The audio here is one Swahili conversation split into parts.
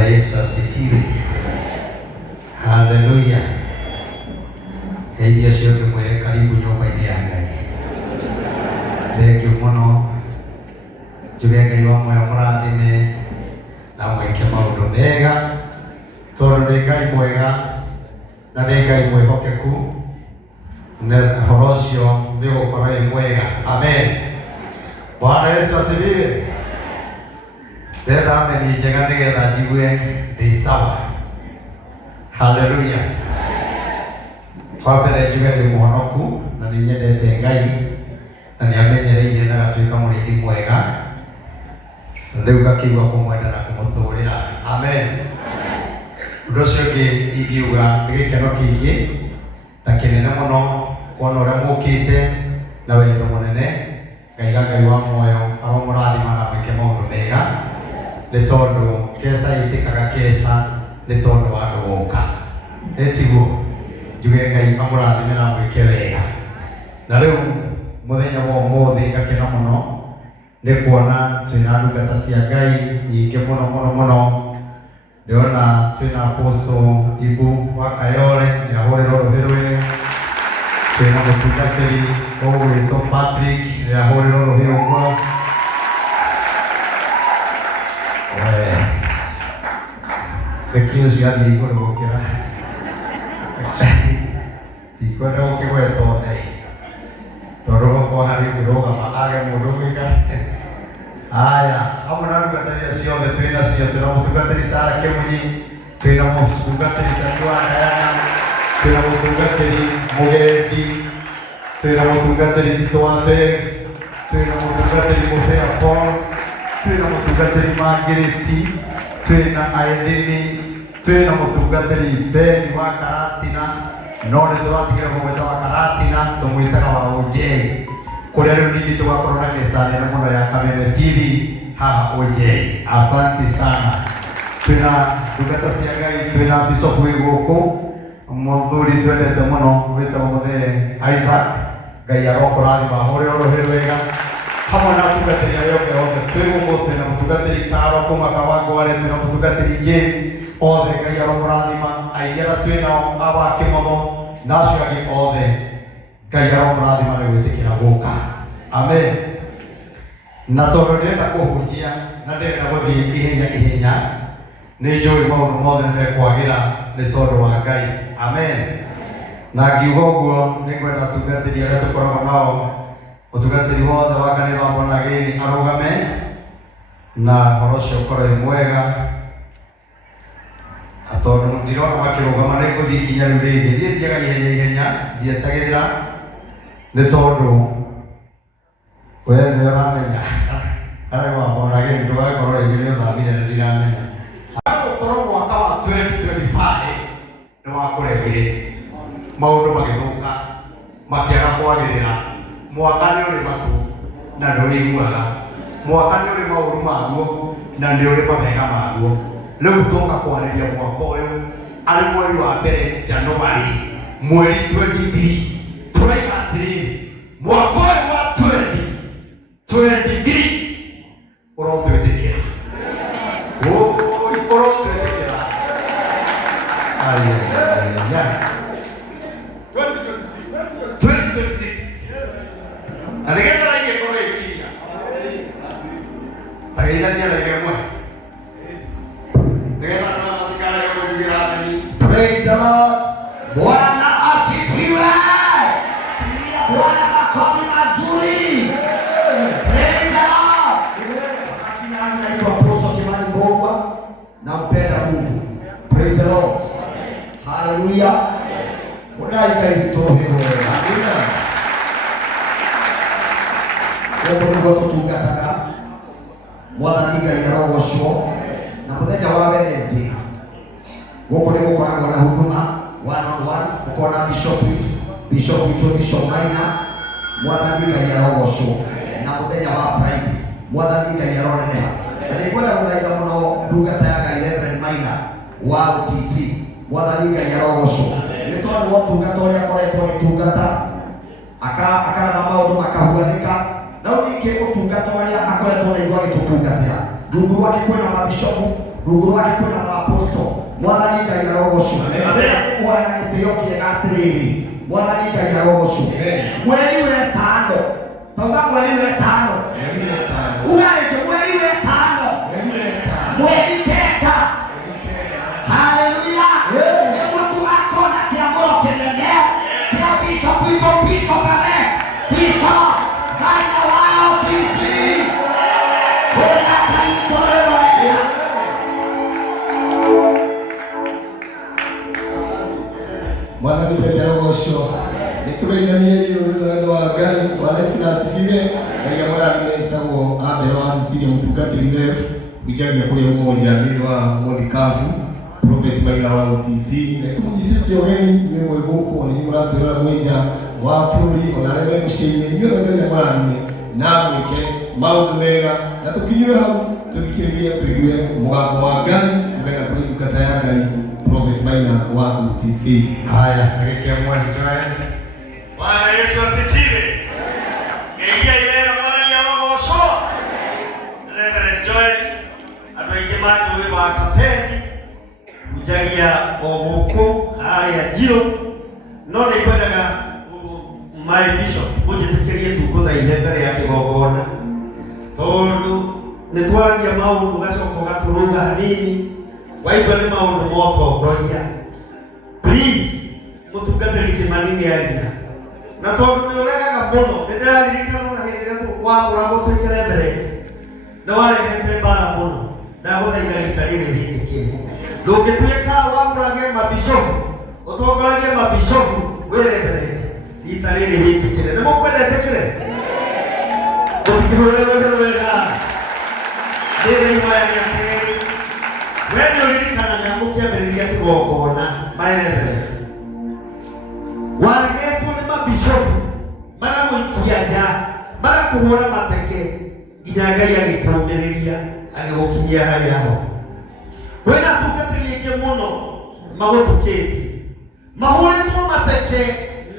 Bwana Yesu asifiwe. Haleluya. Hei Yesu yote mwere karibu nyumba-inĩ ya Ngai. Thengiũ mũno. Njuge Ngai wa muoyo mũrathime na mwĩke maũndũ mega, tondũ nĩ Ngai mwega na nĩ Ngai mwĩhokeku, na ũhoro ũcio nĩ ũgũkorwo wĩ mwega. Amen. Bwana Yesu asifiwe. Ndĩrenda ameni njega nĩgetha njigue ndĩ sawa. Haleluya. Kwa mbere njuge ndĩ mũhonoku na nĩ nyendete Ngai na nĩ amenyereire na gatuĩka mũrĩithi mwega. Rĩu ngakĩigua kũmwenda na kũmũtũũrĩra. Amen. Ũndũ ũcio ũngĩ ingiuga nĩ gĩkeno kĩingĩ na kĩnene mũno kuona ũrĩa mũkĩte na wendo mũnene. Ngaiga Ngai wa muoyo aromũrathima na mwĩke maũndũ mega, nĩ tondũ keca ĩtĩkaga keca nĩ tondũ wa andũ gũka. Ĩtiguo njuge Ngai amũrathime na mwĩke wega. Na rĩu mũthenya wa ũmũthĩ ngakena mũno nĩ kuona twĩna ndungata cia Ngai nyingĩ mũno. Ndĩrona twĩna Apostle Ibu wa Kayole nĩ ahũrĩrwo rũhĩ rwĩrĩ. Twĩna mũtungatĩri ũgwĩtwo Patrick nĩ ahũrĩrwo rũhĩ ũguo. Reki ũcio athiĩ igũrũ gũkĩra. Ndikwenda gũkĩgwetwo Ngai, tondũ gũkorwo harĩ kũrũgama age mũndũ gwĩka. Haya, hamwe na ndungata iria ciothe twĩnacio, twĩna mũtungatĩri Sara Kĩmunyi, twĩna mũtungatĩri Sandua Diana, twĩna mũtungatĩri Mũgendi, twĩna mũtungatĩri Tito wa Mbere, twĩna mũtungatĩri Mũthea Paul, twĩna mũtungatĩri Margaret, twĩna Aidini, twĩna mũtungatĩri Beni wa Karatina, no nĩ tũratigĩra mũgweta wa Karatina tũmwĩtaga wa OJ, kũrĩa rĩu ningĩ tũgakorwo na mĩca nene mũno ya Kameme TV haha OJ. Asante sana. Twĩna ndungata cia Ngai, twĩna Bishop wĩ gũkũ, mũthuri twendete mũno wĩtagwo Mũthee Isaac. Ngai arokũrathima ahũrĩrwo rũhĩ rwega, hamwe na atungatĩri arĩa othe twĩ gũkũ. Twĩna mũtungatĩri Karo kuma Kawangware, twĩna mũtungatĩri Jane, othe Ngai arokũrathima. Aingĩ arĩa twĩnao aba Kĩmotho na acio angĩ othe Ngai arokũrathima nĩ gwĩtĩkĩra gũka. Amen. Na tondũ ndĩrenda kũhunjia na ndĩrenda gũthiĩ ihenya, nĩ njũĩ maũndũ mothe nĩ mekwagĩra nĩ tondũ wa Ngai. Amen. Na ngiuga ũguo nĩ ngwenda atungatĩri arĩa tũkoragwo nao, ũtungatĩri wothe wa kanitha wa Mbonagĩri arũgame na ũhoro ũcio ũkorwo wĩ mwega. Tondũ ndirona makĩrũgama nĩ ngũthiĩ kinya rĩu rĩngĩ, niĩ thiaga ihenya ndietagĩrĩra, nĩ tondũ we nĩ ũramenya harĩ wa Mbonagĩri ndũgagĩkorwo rĩngĩ nĩ ũthamire na ndiramenya. Gũkorwo mwaka wa 2025 nĩ wa kũrengire, maũndũ magĩthũka makĩaga kwagĩrĩra. Mwaka nĩ ũrĩ matũ na ndũiguaga, mwaka nĩ ũrĩ maũndũ maguo na nĩ ũrĩ mawega maguo. Rĩu tũka kwarĩria mwaka ũyũ arĩ mweri wa mbere Januari mweri 23, tũraiga atĩrĩrĩ mwaka ũyũ wa 2023 ũrotwĩtĩkĩra. Ũrotwĩtĩkĩra. 2026 na nĩgetha ĩgĩkorwo ĩkinya tageithania rege mwe. Praise the Lord. Bwana asifiwe. Bwana makofi mazuri. Praise the Lord. Wakati nami naitwa Apostle Kimani Mbogwa na mpenda Mungu. Praise the Lord. Hallelujah. Unaika itorohero. Amina. Kwa ndugu tutungataga mwathaniga yarogocwo na muthenya wa Wednesday gũkũ nĩ gũkoragwo na huduma one on one. Gũkorwo na bishop witũ Bishop Maina, mwathani Ngai arogocwo. Na mũthenya wa Friday mwathani Ngai aroneneha. Na nĩ ngwenda gũthaitha mũno ndungata ya Ngai Reverend Maina wa OTC, mwathani Ngai arogocwo. Nĩ tondũ wa ũtungata ũrĩa akoretwo agĩtungata akaratha maũndũ makahuanĩka, na ningĩ ũtungata ũrĩa akoretwo naiguo agĩtũtungatĩra rungu rwake kwina mabishopu, rungu rwake kwina maaposto. Mwathani Ngai arogocwo. Mwana gĩtĩo kĩega atĩrĩrĩ, Mwathani Ngai arogocwo. Mweri wetano, tauga mweri wetano, ugaĩte mweri wetano, mweri kenda. Haleluya! Nĩguo tũgakona kĩamũro kĩnene kĩa Bishop witũ Bishop Ere, Bishop Kaina wa OTC. Mwathani Ngai arogocwo. Nĩtũrainamia rũrendo wa Ngai wale sinasifiwe. Ngai amũrathime ĩtagwo Abel wa Cecilia mũtungatĩri ref wijagia kũrĩa ũmonja thĩinĩ wa mũthikabu Prophet Maina wa OTC. Nĩtũmũnyitĩte ũgeni nĩ mwĩgũkũ na nĩmũratwĩra mwĩnja wa bũrũri ona arĩa me mũciĩ-inĩ. Inyuothe Ngai amũrathime na mwĩke maũndũ mega na tũkinyue hau tũthikĩrĩrie tũigue mũgambo wa Ngai mũthenya kũrĩ ndungata ya Ngai Prophet Maina wa OTC. Haya, tuweke mwani Joel. Bwana Yesu asifiwe. Ngeia ile na mwana ya mosho. Reverend Joel anaijematu we wa kafeni. Ujagia obuko haya jiro. No ni kwenda my bishop muje tukirie tukuza ile mbere yake gogona. Tondu ni twaria maundu gacoko gaturuga hanini. Waigua ni maundu motongoria. Please mutungatĩri Kĩmani nĩaria. Na tondu nĩ ũregaga mũno, nĩndĩraririkana na hĩndĩ ĩrĩa wamũragwo twĩkĩre mbere. Nĩ warehete mbara mũno. Ndagũthaitha rita rĩrĩ rĩtĩkĩre. Ndũngĩtuĩka wamũrage mabishofu, ũtongoragie mabishofu wĩre mbere. Rita rĩrĩ rĩtĩkĩre. Nĩ mũkwendete kĩre? Mũtikĩhũrĩrwo wega. Rĩrĩ ihoya rĩa kerĩ. Wendo ririkana nĩ amũkĩambĩrĩria kĩgongona maere. Waregetwo nĩ mabishofu maramũikia nja, marakũhũra mateke nginya Ngai agĩkũrũmĩrĩria agĩgũkinyia harĩa ho. Kwĩna atungatĩri aingĩ mũno magũtũkĩtie, mahũrĩtwo mateke,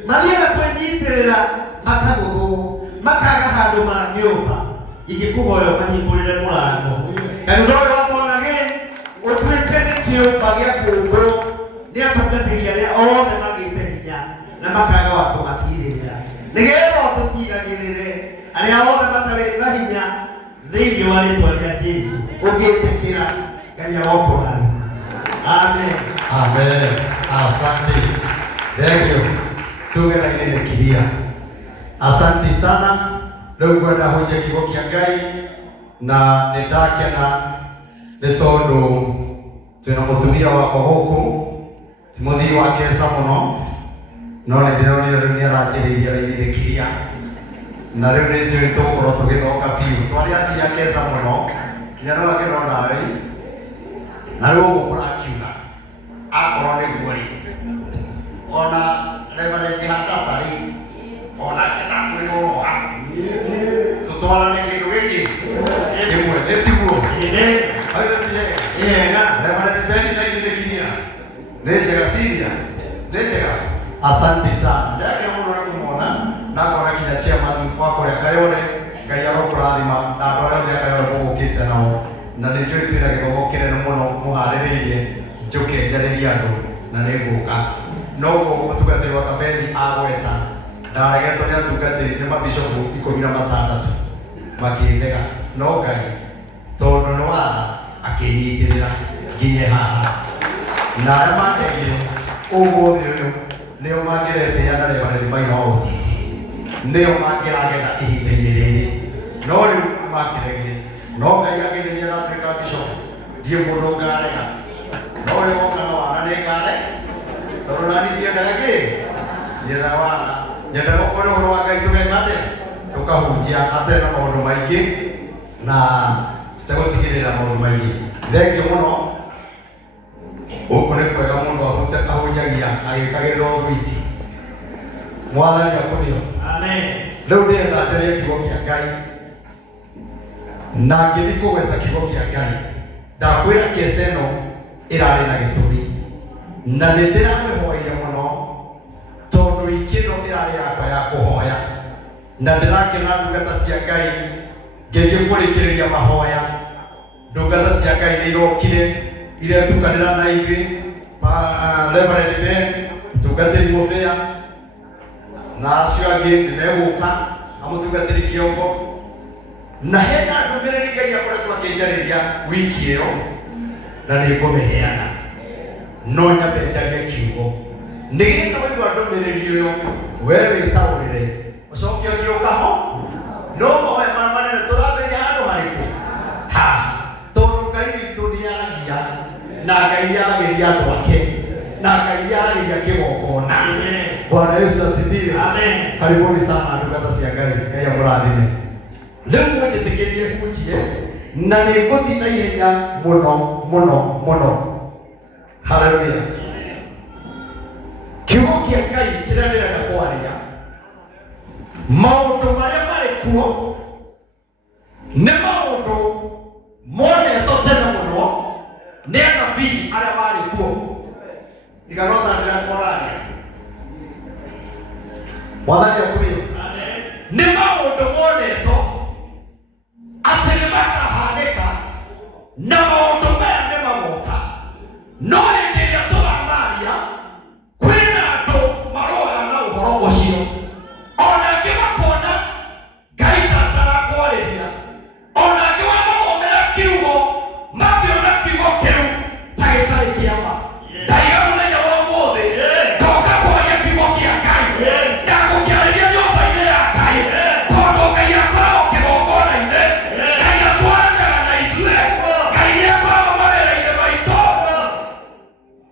mathiaga kwĩnyitĩrĩra makagũthwo, makaga handũ mangĩũmba. Ingĩkũhoya ũmahingũrĩre mũrango. Kanitha ũyũ wa Born Again ũtuĩke nĩ kĩũmba gĩa kũmbũrwo nĩ atungatĩri arĩa othe magĩte hinya na makaga wa kũmatirĩrĩra. Nĩgetha tũtigagĩrĩre arĩa othe matarĩ na hinya thĩinĩ wa rĩtwa rĩa Jesũ. Ũngĩtĩkĩra Ngai agokũrathima. Amen. Amen. Asante. Thank you. Tugereire kiria. Asante sana. Rĩu ngwenda hũnje kiugo kĩa Ngai na nĩndakena nĩ tondũ twĩna mũtumia wakwa gũkũ ti mũthii wa Kesa mũno, no nĩndĩronire rĩu nĩaranjĩrĩirie arairĩrĩkiria na rĩu nĩnjũĩ tũgũkorwo tũgĩthoka biũ. Twarĩ athia Kesa mũno nginya no akĩnona wei na rĩu ũguo kũrakiuga akorwo nĩguo rĩ ona Reverend Handasari ona kena kwĩroha tutwarane kĩndũ gĩkĩ ĩmwe nĩtiguo nĩ njega Syria nĩ njega. Asante sana. Ndakĩra mũno na kũmona na ngona nginya chairman wa kũrĩa Kayole. Ngai arokũrathima na andũ arĩa othe Kayole mũgũkĩte nao na nĩnjũĩ twĩna gĩthomo kĩnene mũno mũharĩrĩirie njũke njarĩrie andũ na nĩngũka. Noguo mũtungatĩri wa Kabeni agweta ndaregetwo nĩ atungatĩri nĩ mabishopu 16 makĩndega, no Ngai tondũ nĩ watha akĩnyitĩrĩra nginye haha na arĩa mandegire ũmũthĩ ũyũ nĩo mangĩretĩĩa na Reverend Maina wa OTC, nĩo mangĩragetha ihinda-inĩ rĩrĩ, no rĩu makĩregire, no Ngai agĩthĩria na atuĩka bishop ndiĩ mũndũ ngarega, no rĩu oka na wana nĩ ngarega tondũ nani ndiendaga kĩ nyendaga wana, nyendaga ũkorwo ũhoro wa Ngai tũgeka atĩa tũkahunjia atarĩ na maũndũ maingĩ na tũtegũtigĩrĩra maũndũ maingĩ. Thengiũ mũno. Gũkũ nĩ kwega mũndũ ahunjagia agĩkagĩrĩra ũhiti. Mwathani akũrio. Amen. Rĩu ndĩrenda njarie kiugo kĩa Ngai na ngĩthiĩ kũgweta kiugo kĩa Ngai ndakwĩra kĩsa ĩno ĩrarĩ na gĩtũmi na nĩndĩramĩhoire mũno tondũ wiki ĩno ĩrarĩ yakwa ya kũhoya na ndĩrakena ndungata cia Ngai ngĩthiĩ kũrĩkĩrĩria mahoya ndungata cia Ngai nĩ irokire iretukanĩra na ithuĩ Reverend Ben mũtungatĩri mũbĩa na acio angĩ nĩ megũka amũtungatĩri kĩongo na hena ndũmĩrĩri Ngai akoretwo akĩnjarĩria wiki ĩyo na nĩ ngũmĩheana no nyambe njarie kiugo nĩgetha waigua ndũmĩrĩri ũyũ wee wĩtaũrĩre ũcoke ũgĩũka ho no moe manene tũrambĩria handũ harĩkũ ha tondũ Ngai witũ nĩ aragia na Ngai nĩ aragĩria andũ ake na Ngai nĩ aragĩria kĩgongona. Bwana Yesu asifiwe. Amen. Karibuni sana ndungata cia Ngai. Ngai amũrathime. Rĩu mwĩtĩkĩrie hunjie na nĩ ngũthiĩ na ihenya mũno mũno mũno. Haleluya. Kiugo kĩa Ngai kĩrĩa ndĩrenda kwaria maũndũ marĩa marĩ kuo nĩ maũndũ monetwo tene mũno nĩ anabii arĩa marĩ kuo. Ikanosa ndĩrenda kwaria Mwathani akubariki. Nĩ maũndũ monetwo atĩ nĩ makahanĩka na maũndũ maya nĩ magoka no hĩndĩ ĩrĩa tũramaria kwĩna andũ maroaga na ũhoro ũcio ona angĩ makona Ngai ndatarakwarĩria ona angĩ wamathomera kiugo makĩona kiugo kĩu ta gĩtarĩ kĩama. Ndaiga mũthenya wa ũmũthĩ ndoka kwaria kiugo kĩa Ngai na gũkĩarĩria nyũmba-inĩ ya Ngai tondũ Ngai akoragwo kĩgongona-inĩ. Ngai atwaranaga na ithuĩ. Ngai nĩ akoragwo mawĩra-inĩ maitũ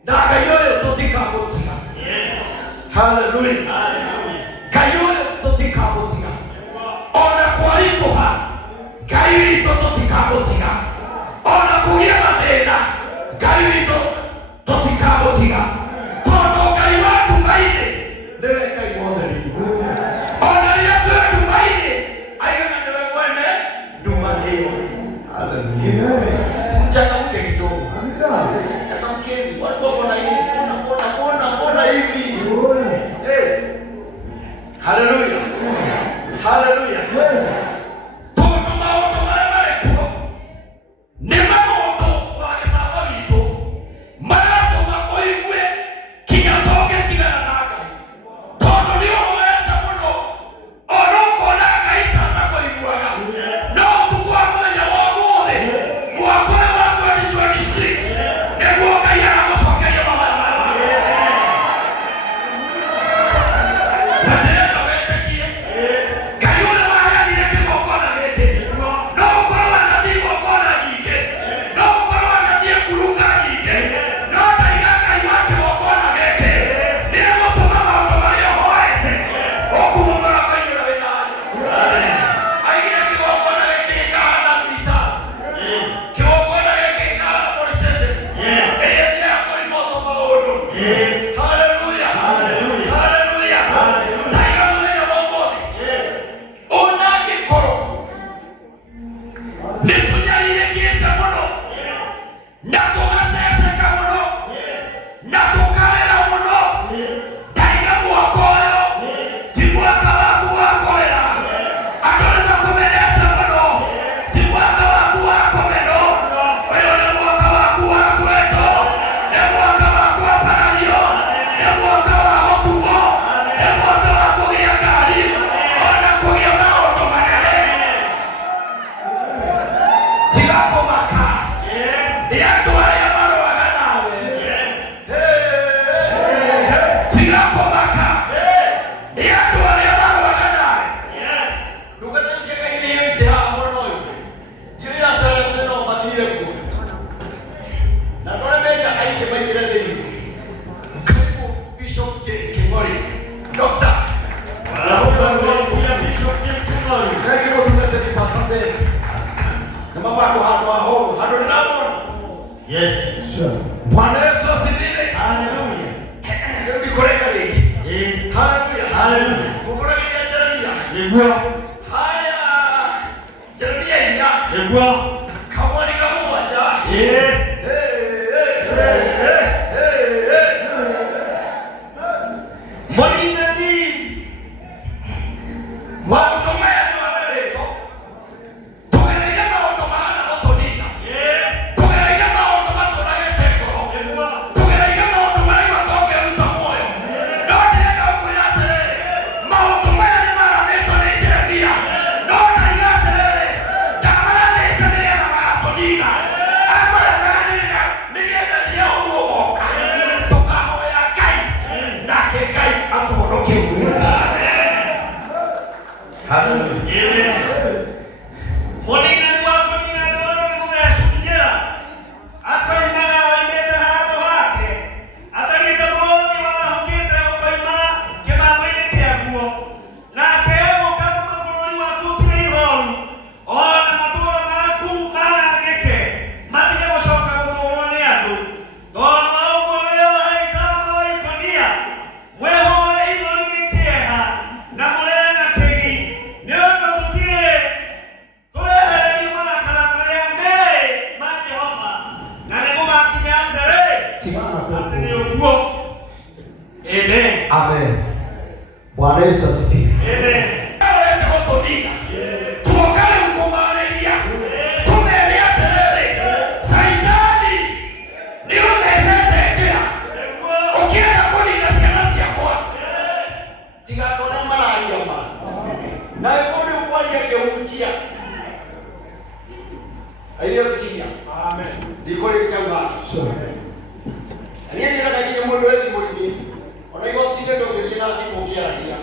na Ngai ũyũ tũtikamũtiga. Haleluya. Ngai ũyũ tũtikamũtiga ona kwaritũha. Ngai witũ tũtikamũtiga ona kũgĩa mathĩna. Ngai witũ tũtikamũtiga tondũ Ngai wa nduma-inĩ nĩwe Ngai mũtheri. Ona rĩrĩa twĩ nduma-inĩ aigana nĩwe mwene nduma ĩyo. Haleluya. Simchangamke kidogo. Changamkeni. Watu wako na hivi. Mbona hivi? Haleluya. Haleluya. Tondũ maũndũ marĩa marĩ kuo nĩ maũndũ wa gĩcamba witũ maratũma ũigue kinya tũngĩtigana na Ngai tondũ nĩ ũhoete mũno ona ũkona Ngai ndakũiguaga no ũtukũ wa mũthenya wa ũmũthĩ mwaka ũyũ wa 2026 nĩguo Ngai aragũcokeria mahoya maya. Na ndĩrenda wĩtĩkie Ngai ũrĩa waheanire kĩgongona gĩkĩ no ũkorwo wanathiĩ igongona nyingĩ no ũkorwo wanathiĩ ngurunga nyingĩ no ndaiga Ngai wa kĩgongona gĩkĩ nĩ egũtũma maũndũ marĩa ũhoete ũkumũmara kaingĩra wĩna anja. Aigire kĩgongona gĩkĩ gĩkahana thibitarĩ. Kĩgongona gĩkĩ gĩkahana police station ĩrĩa ĩthiaga kũribotwo maũndũ. Haleluya. Haleluya. Ndaiga mũthenya wa ũmũthĩ ona angĩkorwo nĩ tũnyarirĩkĩte mũno na tũgateceka mũno na tũkarĩra mũno. Ndaiga mwaka ũyũ ti mwaka waku wa kũrĩra. Andũ nĩ makũmenete mũno. Ti mwaka waku wa kũmenwo. Ũyũ nĩ mwaka waku wa kwendwo. Nĩ mwaka wa kwambarario. Nĩ mwaka wa gũtuo. Nĩ mwaka wa kũgĩa ngari ona kũgĩa maũndũ manene. Tiga kũmaka nĩ andũ arĩa maroaga nawe. Tiga kũmaka nĩ andũ arĩa maroaga nawe. Ndungata cia Ngai nĩ ĩrĩte haha mũno ũyũ. Ndiũĩ Nazareti no mathire kuo na no remeja aingĩ maingĩre thĩinĩ. Karibu Bishop J. King'ori. Doctor. Thank you mũtungatĩri Pastor Ben. Nĩ mabako handũ hahũru handũ ndĩramona. Yes. Bwana Yesu asifiwe. Hallelujah. Rĩu ikũrenga rĩngĩ. Haleluya. Hallelujah. Mũkũragĩria Jeremia. Nĩguo. Haya. Jeremia 4. Nĩguo. Kamweri kamũgwanja. Mũninani. Maũndũ maya nĩ marerĩtwo. Tũgereire maũndũ mahana gũtũnina. Haleluya. Monina ni wako nina ndono ni mugashunjira. Akoimana waimeta hapo hake. Atalita mwoni wala hukita ukoima kema mwini kiaguo. Na kemo kama mafuruli wakutile iholu. Ona matura maku mana ngeke. Matine washoka kutuone adu. Dono au mweo haikama waikonia. Weho le ino limiteha. Na mulele na kegi. Nyoka tutile. Tuwehe ni mwana kalakalea mbele. Manje wama. Na nemuga kinyandere. Tigana kwa Atene uguo. Amen. Amen. Bwana Yesu asifiwe. Amen. Wewe kotodina. Tuokale ukomarelia. Tumelia telele. Saidani. Ndio nezete. Ukienda kuni na siana siakwa. Tigakona malaria ma. Na ekone ukwali yake ujia. Ayo tikinya. Amen. Dikole kyanga. Sure. Aliye nina kaje modo wetu modi. Ona igo tinde ndo kujina ndiko kiaria.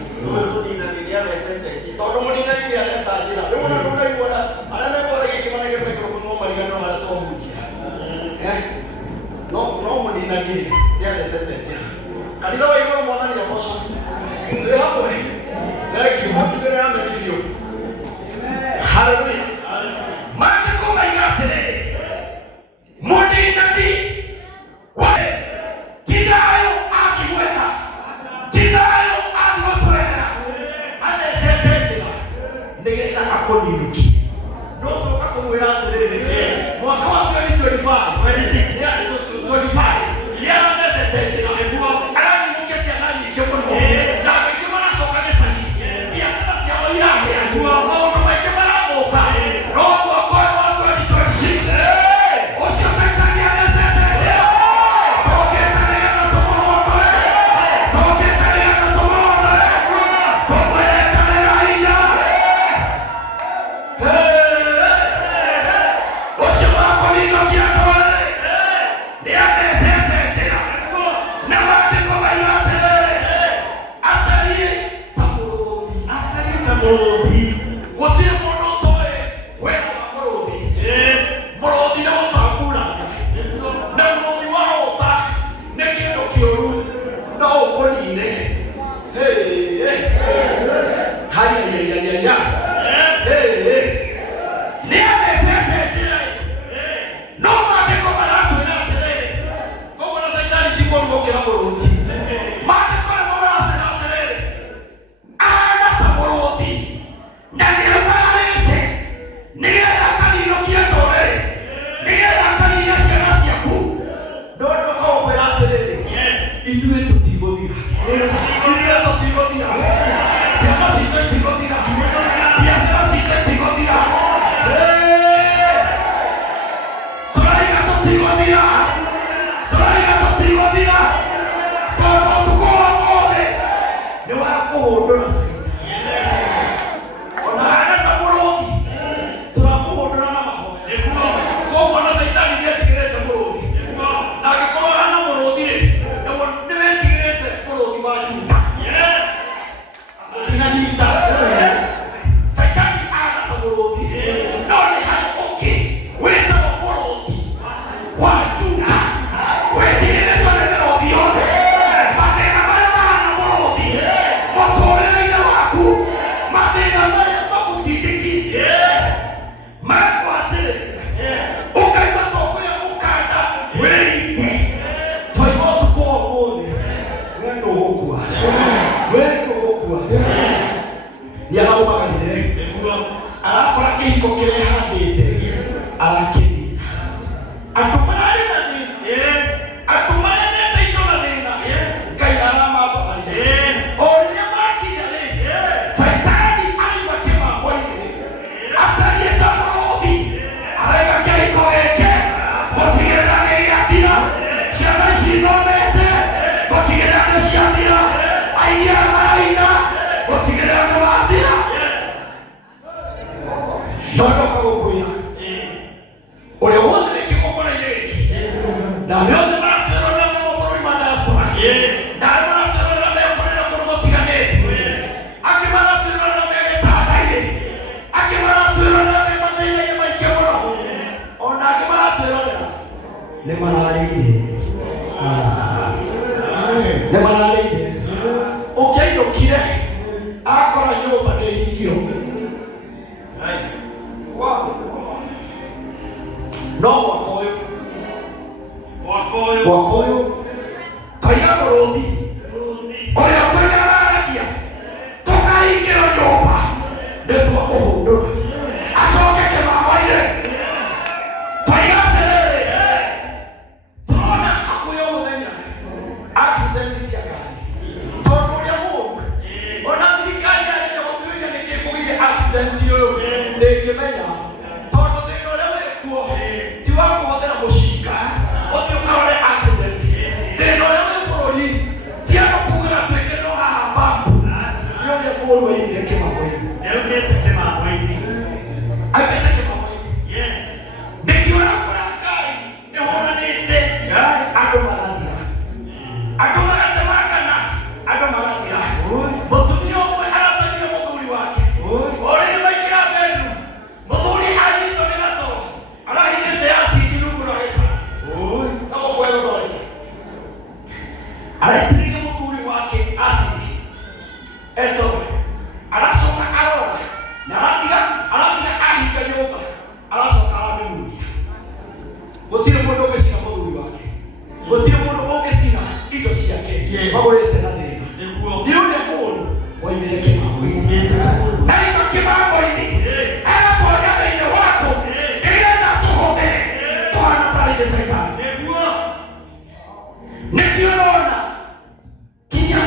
Nina nilia mesete. Todo modina ni ya sajira. Ndio na ndio iwona. Ana na kwa kile kimana kile kwa kuno mali gano ala to hujia. No modina ni ya sajira. Kadida wa igo mwana ni mosa. Ndio hapo. Ndio kimoja kile ame hivyo. Haleluya. Maandiko maingatele. Modina ni wale Tidayo akiweka. Tidayo akiwatwena. Ane sentenjila. Ndigenda akoninuki. Ndoto akomwira atiriri. Mwaka wa 2025. 26. Ya 25. Ya ane sentenjila. Alani mukesi anani ikemono. Na ikemana soka nesani. Ya sasa siya ilahe. Maono ikemana moka. Robo kwa 2026. Osio sekani ane sentenjila. Akimana nĩ mararĩire. Nĩ mararĩire. Ũkĩinũkire akora nyũmba nĩ hingĩro. No mwaka ũyũ Kaiga mũrũthi ũrĩa tũrĩaragia tũkahingĩrwo nyũmba nĩtwamũhũndũra acoke kĩmamo-inĩ. Twaiga atĩrĩrĩ, tũrona hakuhĩ o mũthenya accident cia ngari tondũ ũrĩa mũũru ona thirikari yarĩkia gũtuĩria nĩkĩĩ kũgire accident ũyũ ndĩngĩmenya tondũ thĩna ũrĩa wĩkuo ti wa kũhũthĩra mũcinga ũthiĩ ũkarore accident. Thĩna ũrĩa wĩ bũrũri ti andũ kuuga twĩkĩrwo haha mbambu nĩ ũrĩa mũũru waumire kĩmamo-inĩ. Aumĩte kĩmamo-inĩ. Nĩkĩo ũrakora ngari ĩhũranĩte andũ magathira, andũ magatemangana, andũ magathira. Mũtumia ũmwe aratanyire mũthuri wake ũrĩa maingĩra bedroom, mũthuri anyitwo nĩ gatoro arahithĩte acidi rungu rwa gĩtanda na gũkwĩrwo ndorete araitĩrĩria mũthuri wake acidi etore aracoka arora na aratiga ahinga nyũmba aracoka aramĩmuria. Gũtirĩ mũndũ ũngĩcina mũthuri wake, gũtirĩ mũndũ ũngĩcina indo ciake magũrĩte na thĩna. Nĩ ũrĩa mũndũ waumire kĩmamo-inĩ na ima kĩmamo-inĩ agatonya thĩinĩ wako nĩgetha tũhũthĩre kũhana tarĩ gĩcaina. Nĩkĩo ũrona kinya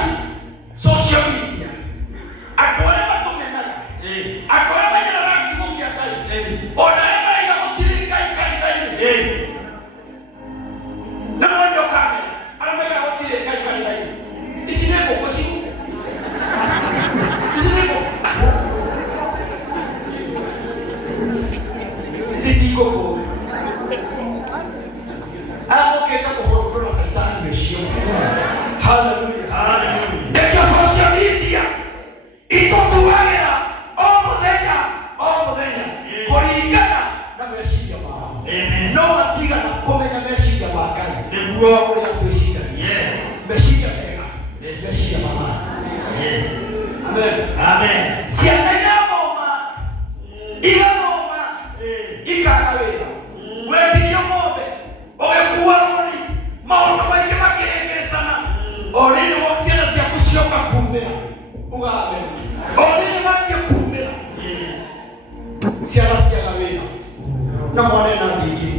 social media andũ arĩa matũmenaga, andũ arĩa menyeraga kiugo kĩa Ngai, ona arĩa maraiga gũtirĩ Ngai kanitha-inĩ na monio kamera, arĩa maraiga gũtirĩ Ngai kanitha-inĩ. Ici nĩ ngũkũ cigũkũ, ici nĩ ngũkũ, ici ti ngũkũ. Agũkĩte kũhũrũndũra Saitani ũcio. Hallelujah. Nĩkĩo social media itũtuagĩra o mũthenya kũringana na meciria mao. No matigana kũmenya meciria ma Ngai nĩguo ũrĩa twĩciragia. Meciria mega, meciria ma Ngai. Amen. Ciana irathoma ikaga wĩra, wendirio ng'ombe, ũgĩkua rũri, maũndũ maingĩ makĩhĩngĩcana. O rĩrĩ ciana ciaku cioka kumĩra ũgamenya, o rĩrĩ manjia kumĩra ciana ciaga wĩra na mwana ena thingi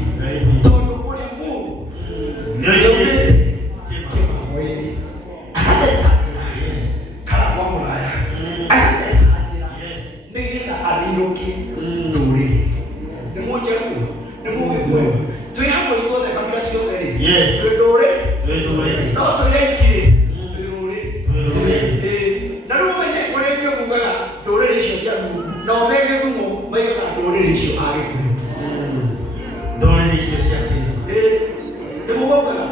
tondũ ũrĩa mũũru nĩaumĩte kĩmamo-inĩ agatheca njĩra karagwa mũraya, agatheca njĩra nĩgetha arinũkie ndũrĩrĩ. Nĩ mũnjaruo, nĩ mũgĩkũyũ, twĩ hamwe ithuothe kabira ciothe rĩ, twĩ ndũrĩrĩ no tũrĩaikire twĩ rũrĩrĩ. Na rĩu ũmenye ũrĩa inyuĩ mugaga ndũrĩrĩ icio njaruo nao me Gĩthumo maigaga ndũrĩrĩ icio Agĩkũyũ. Ndũrĩrĩ icio cia Kĩrĩu nĩguo maugaga.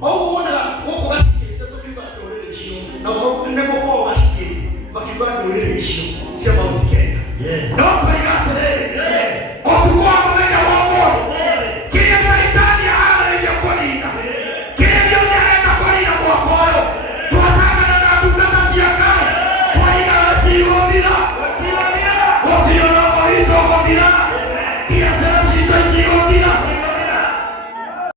Ũguo wonaga gũkũ gacikĩte tũkiuga ndũrĩrĩ icio nao nĩguo kwao gacikĩte makiuga ndũrĩrĩ icio cia Mount Kenya. No twaiga